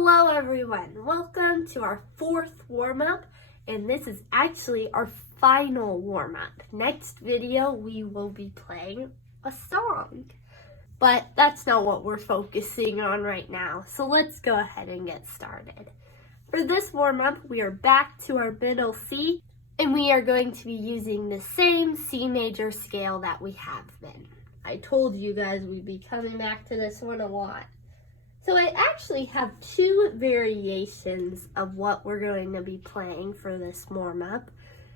Hello everyone, welcome to our fourth warm-up, and this is actually our final warm-up. Next video we will be playing a song, but that's not what we're focusing on right now, so let's go ahead and get started. For this warm-up we are back to our middle C, and we are going to be using the same C major scale that we have been. I told you guys we'd be coming back to this one a lot. So I actually have two variations of what we're going to be playing for this warm-up.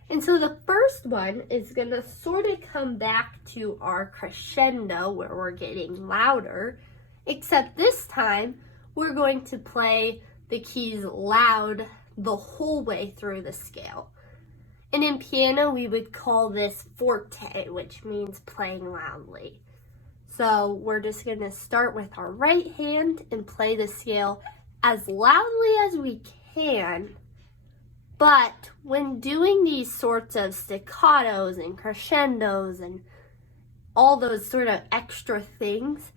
And so the first one is going to sort of come back to our crescendo where we're getting louder, except this time we're going to play the keys loud the whole way through the scale. And in piano we would call this forte, which means playing loudly. So we're just going to start with our right hand and play the scale as loudly as we can. But when doing these sorts of staccatos and crescendos and all those sort of extra things,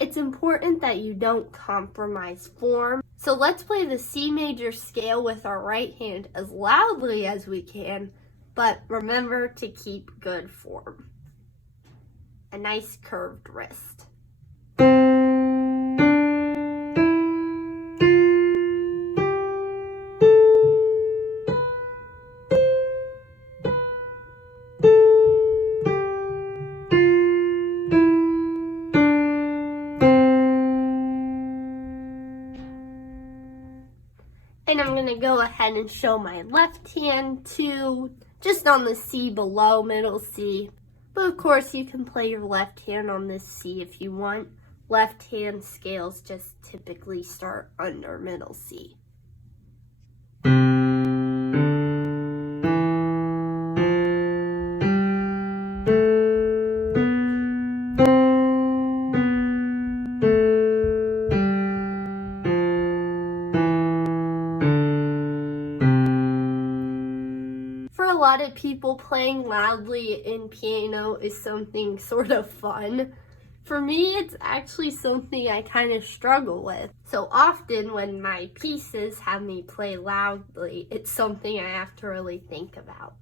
it's important that you don't compromise form. So let's play the C major scale with our right hand as loudly as we can, but remember to keep good form. A nice curved wrist. And I'm going to go ahead and show my left hand too, just on the C below middle C. But of course you can play your left hand on this C if you want. Left hand scales just typically start under middle C. A lot of people, playing loudly in piano is something sort of fun. For me, it's actually something I kind of struggle with. So often when my pieces have me play loudly, it's something I have to really think about.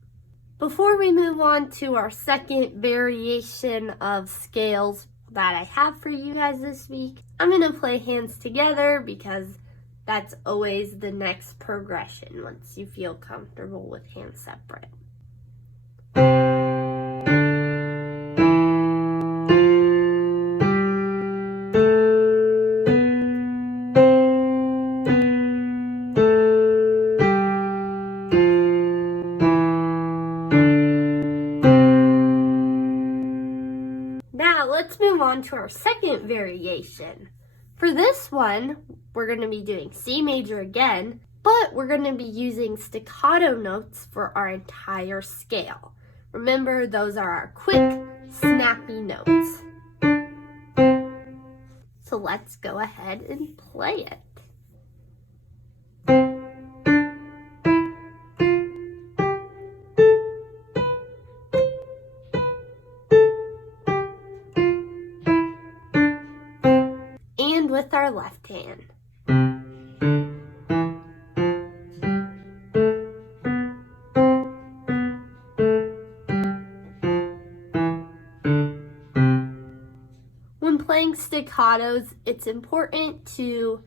Before we move on to our second variation of scales that I have for you guys this week, I'm going to play hands together because that's always the next progression once you feel comfortable with hands separate. Now let's move on to our second variation. For this one, we're going to be doing C major again, but we're going to be using staccato notes for our entire scale. Remember, those are our quick, snappy notes. So let's go ahead and play it. And with our left hand. When playing staccatos, it's important to,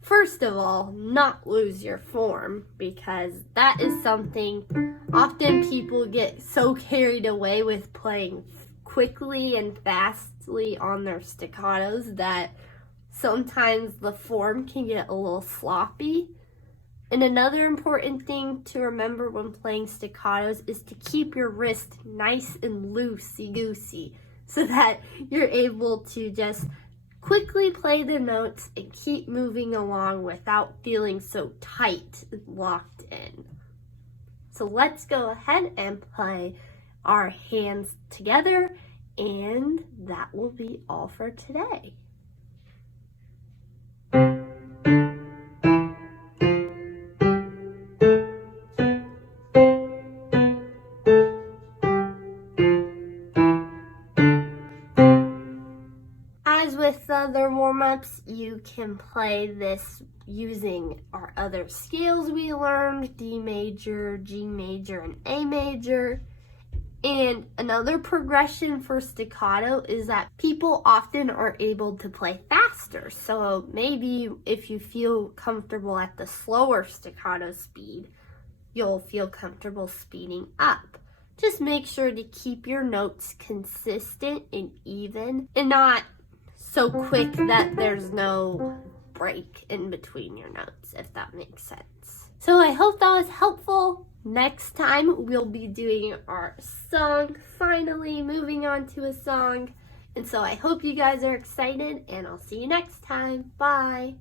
first of all, not lose your form, because that is something often people get so carried away with playing quickly and fastly on their staccatos that sometimes the form can get a little sloppy. And another important thing to remember when playing staccatos is to keep your wrist nice and loosey-goosey so that you're able to just quickly play the notes and keep moving along without feeling so tight and locked in. So let's go ahead and play our hands together, and that will be all for today. As with other warm-ups, you you can play this using our other scales we learned, D major, G major, and A major. And another progression for staccato is that people often are able to play faster. So maybe if you feel comfortable at the slower staccato speed, you'll feel comfortable speeding up. Just make sure to keep your notes consistent and even and not so quick that there's no break in between your notes, if that makes sense. So I hope that was helpful. Next time we'll be doing our song, finally moving on to a song. And so I hope you guys are excited, and I'll see you next time. Bye.